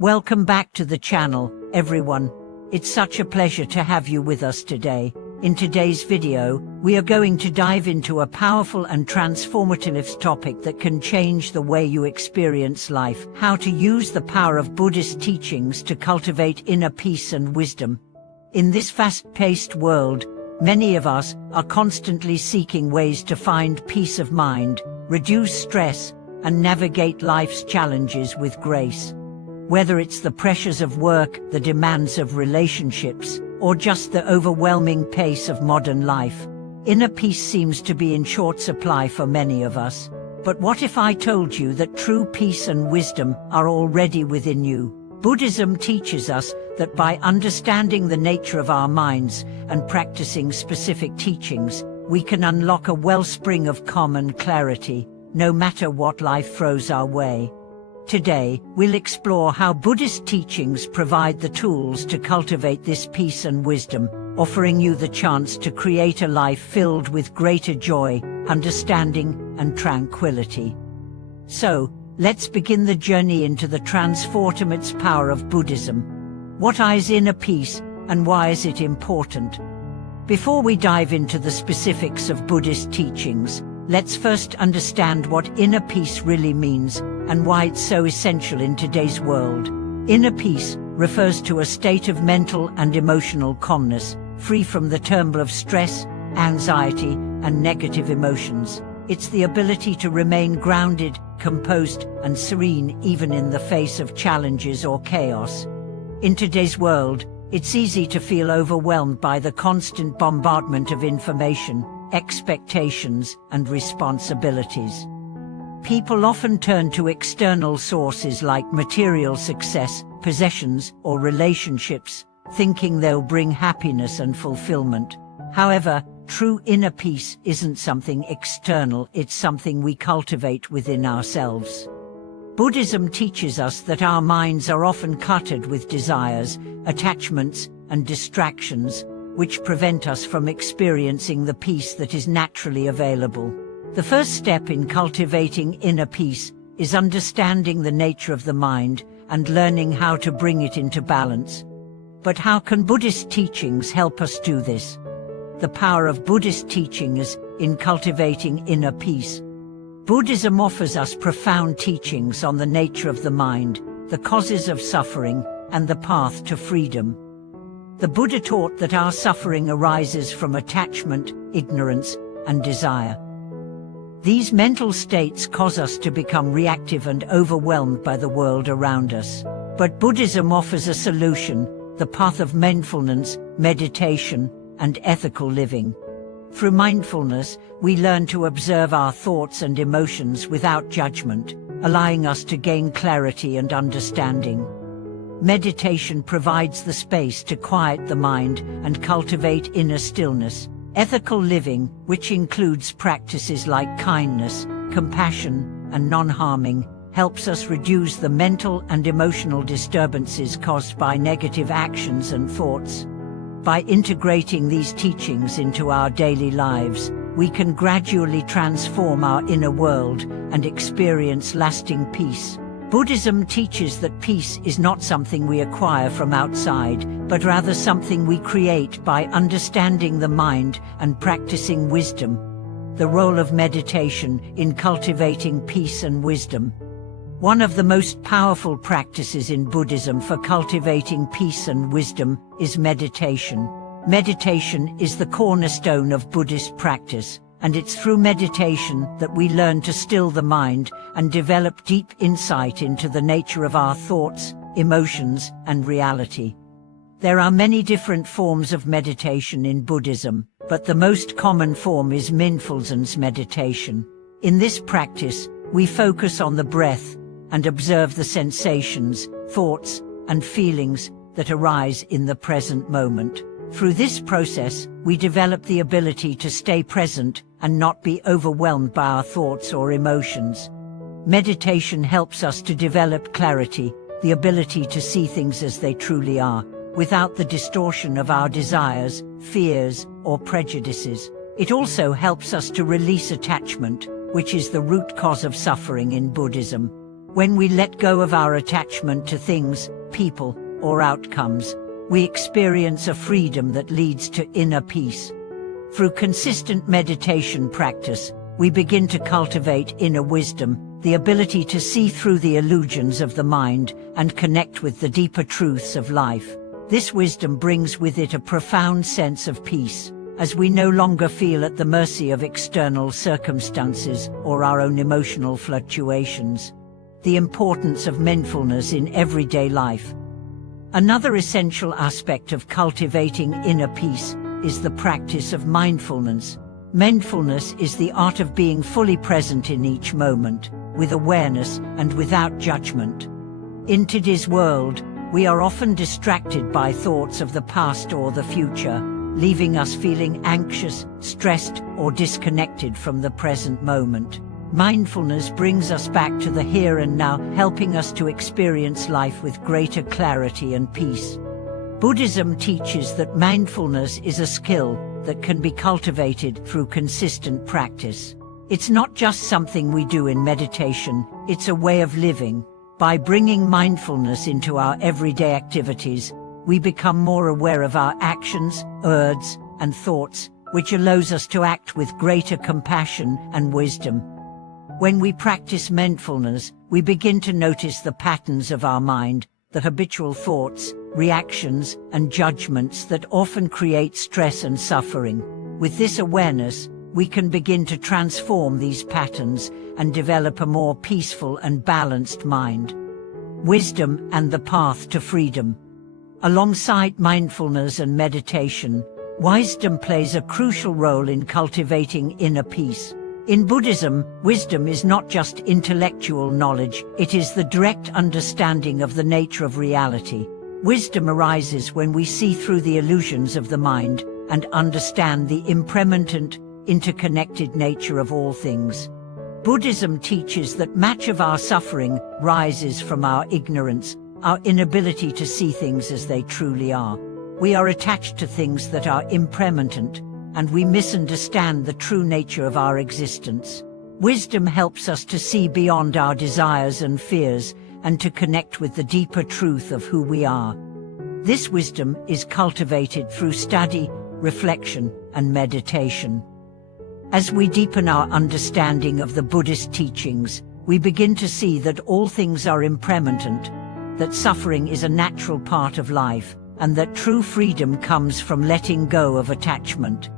Welcome back to the channel, everyone. It's such a pleasure to have you with us today. In today's video, we are going to dive into a powerful and transformative topic that can change the way you experience life: how to use the power of Buddhist teachings to cultivate inner peace and wisdom. In this fast-paced world, many of us are constantly seeking ways to find peace of mind, reduce stress, and navigate life's challenges with grace. Whether it's the pressures of work, the demands of relationships, or just the overwhelming pace of modern life, inner peace seems to be in short supply for many of us. But what if I told you that true peace and wisdom are already within you? Buddhism teaches us that by understanding the nature of our minds and practicing specific teachings, we can unlock a wellspring of calm and clarity, no matter what life throws our way. Today, we'll explore how Buddhist teachings provide the tools to cultivate this peace and wisdom, offering you the chance to create a life filled with greater joy, understanding, and tranquility. So, let's begin the journey into the transformative power of Buddhism. What is inner peace, and why is it important? Before we dive into the specifics of Buddhist teachings, let's first understand what inner peace really means and why it's so essential in today's world. Inner peace refers to a state of mental and emotional calmness, free from the turmoil of stress, anxiety, and negative emotions. It's the ability to remain grounded, composed, and serene even in the face of challenges or chaos. In today's world, it's easy to feel overwhelmed by the constant bombardment of information, expectations, and responsibilities. People often turn to external sources like material success, possessions, or relationships, thinking they'll bring happiness and fulfillment. However, true inner peace isn't something external, it's something we cultivate within ourselves. Buddhism teaches us that our minds are often cluttered with desires, attachments, and distractions, which prevent us from experiencing the peace that is naturally available. The first step in cultivating inner peace is understanding the nature of the mind and learning how to bring it into balance. But how can Buddhist teachings help us do this? The power of Buddhist teachings in cultivating inner peace. Buddhism offers us profound teachings on the nature of the mind, the causes of suffering, and the path to freedom. The Buddha taught that our suffering arises from attachment, ignorance, and desire. These mental states cause us to become reactive and overwhelmed by the world around us. But Buddhism offers a solution: the path of mindfulness, meditation, and ethical living. Through mindfulness, we learn to observe our thoughts and emotions without judgment, allowing us to gain clarity and understanding. Meditation provides the space to quiet the mind and cultivate inner stillness. Ethical living, which includes practices like kindness, compassion, and non-harming, helps us reduce the mental and emotional disturbances caused by negative actions and thoughts. By integrating these teachings into our daily lives, we can gradually transform our inner world and experience lasting peace. Buddhism teaches that peace is not something we acquire from outside, but rather something we create by understanding the mind and practicing wisdom. The role of meditation in cultivating peace and wisdom. One of the most powerful practices in Buddhism for cultivating peace and wisdom is meditation. Meditation is the cornerstone of Buddhist practice, and it's through meditation that we learn to still the mind and develop deep insight into the nature of our thoughts, emotions, and reality. There are many different forms of meditation in Buddhism, but the most common form is mindfulness meditation. In this practice, we focus on the breath and observe the sensations, thoughts, and feelings that arise in the present moment. Through this process, we develop the ability to stay present and not be overwhelmed by our thoughts or emotions. Meditation helps us to develop clarity, the ability to see things as they truly are, without the distortion of our desires, fears, or prejudices. It also helps us to release attachment, which is the root cause of suffering in Buddhism. When we let go of our attachment to things, people, or outcomes, we experience a freedom that leads to inner peace. Through consistent meditation practice, we begin to cultivate inner wisdom, the ability to see through the illusions of the mind and connect with the deeper truths of life. This wisdom brings with it a profound sense of peace, as we no longer feel at the mercy of external circumstances or our own emotional fluctuations. The importance of mindfulness in everyday life. Another essential aspect of cultivating inner peace is the practice of mindfulness. Mindfulness is the art of being fully present in each moment, with awareness and without judgment. In today's world, we are often distracted by thoughts of the past or the future, leaving us feeling anxious, stressed, or disconnected from the present moment. Mindfulness brings us back to the here and now, helping us to experience life with greater clarity and peace. Buddhism teaches that mindfulness is a skill that can be cultivated through consistent practice. It's not just something we do in meditation, it's a way of living. By bringing mindfulness into our everyday activities, we become more aware of our actions, words, and thoughts, which allows us to act with greater compassion and wisdom. When we practice mindfulness, we begin to notice the patterns of our mind, the habitual thoughts, reactions, and judgments that often create stress and suffering. With this awareness, we can begin to transform these patterns and develop a more peaceful and balanced mind. Wisdom and the path to freedom. Alongside mindfulness and meditation, wisdom plays a crucial role in cultivating inner peace. In Buddhism, wisdom is not just intellectual knowledge, it is the direct understanding of the nature of reality. Wisdom arises when we see through the illusions of the mind and understand the impermanent, interconnected nature of all things. Buddhism teaches that much of our suffering rises from our ignorance, our inability to see things as they truly are. We are attached to things that are impermanent, and we misunderstand the true nature of our existence. Wisdom helps us to see beyond our desires and fears and to connect with the deeper truth of who we are. This wisdom is cultivated through study, reflection, and meditation. As we deepen our understanding of the Buddhist teachings, we begin to see that all things are impermanent, that suffering is a natural part of life, and that true freedom comes from letting go of attachment.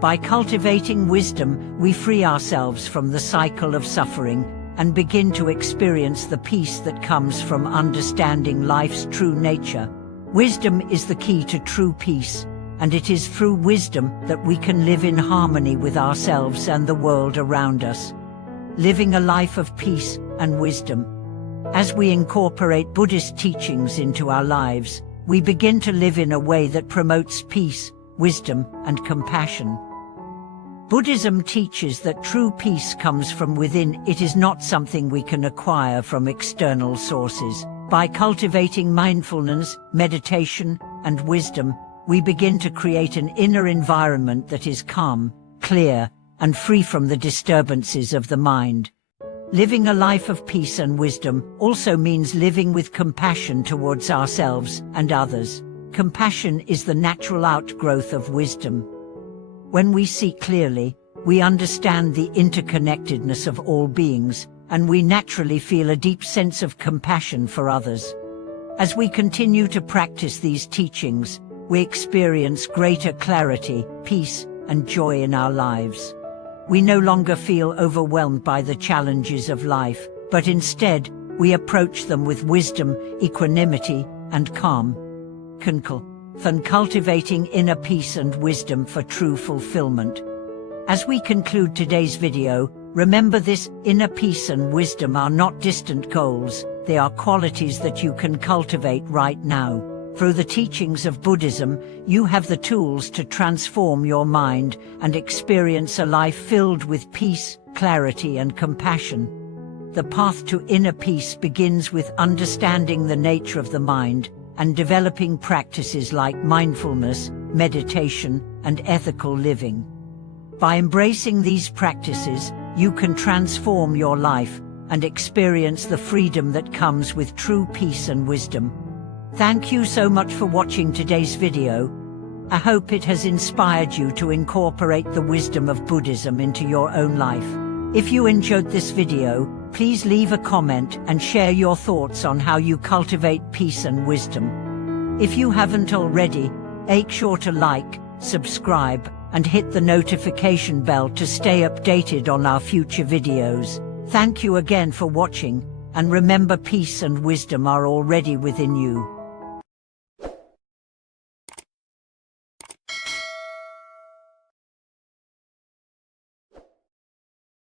By cultivating wisdom, we free ourselves from the cycle of suffering and begin to experience the peace that comes from understanding life's true nature. Wisdom is the key to true peace, and it is through wisdom that we can live in harmony with ourselves and the world around us. Living a life of peace and wisdom. As we incorporate Buddhist teachings into our lives, we begin to live in a way that promotes peace, wisdom, and compassion. Buddhism teaches that true peace comes from within. It is not something we can acquire from external sources. By cultivating mindfulness, meditation, and wisdom, we begin to create an inner environment that is calm, clear, and free from the disturbances of the mind. Living a life of peace and wisdom also means living with compassion towards ourselves and others. Compassion is the natural outgrowth of wisdom. When we see clearly, we understand the interconnectedness of all beings, and we naturally feel a deep sense of compassion for others. As we continue to practice these teachings, we experience greater clarity, peace, and joy in our lives. We no longer feel overwhelmed by the challenges of life, but instead, we approach them with wisdom, equanimity, and calm. Cultivating inner peace and wisdom for true fulfillment. As we conclude today's video, remember this: inner peace and wisdom are not distant goals, they are qualities that you can cultivate right now. Through the teachings of Buddhism, you have the tools to transform your mind and experience a life filled with peace, clarity, and compassion. The path to inner peace begins with understanding the nature of the mind and developing practices like mindfulness, meditation, and ethical living. By embracing these practices, you can transform your life and experience the freedom that comes with true peace and wisdom. Thank you so much for watching today's video. I hope it has inspired you to incorporate the wisdom of Buddhism into your own life. If you enjoyed this video, please leave a comment and share your thoughts on how you cultivate peace and wisdom. If you haven't already, make sure to like, subscribe, and hit the notification bell to stay updated on our future videos. Thank you again for watching, and remember, peace and wisdom are already within you.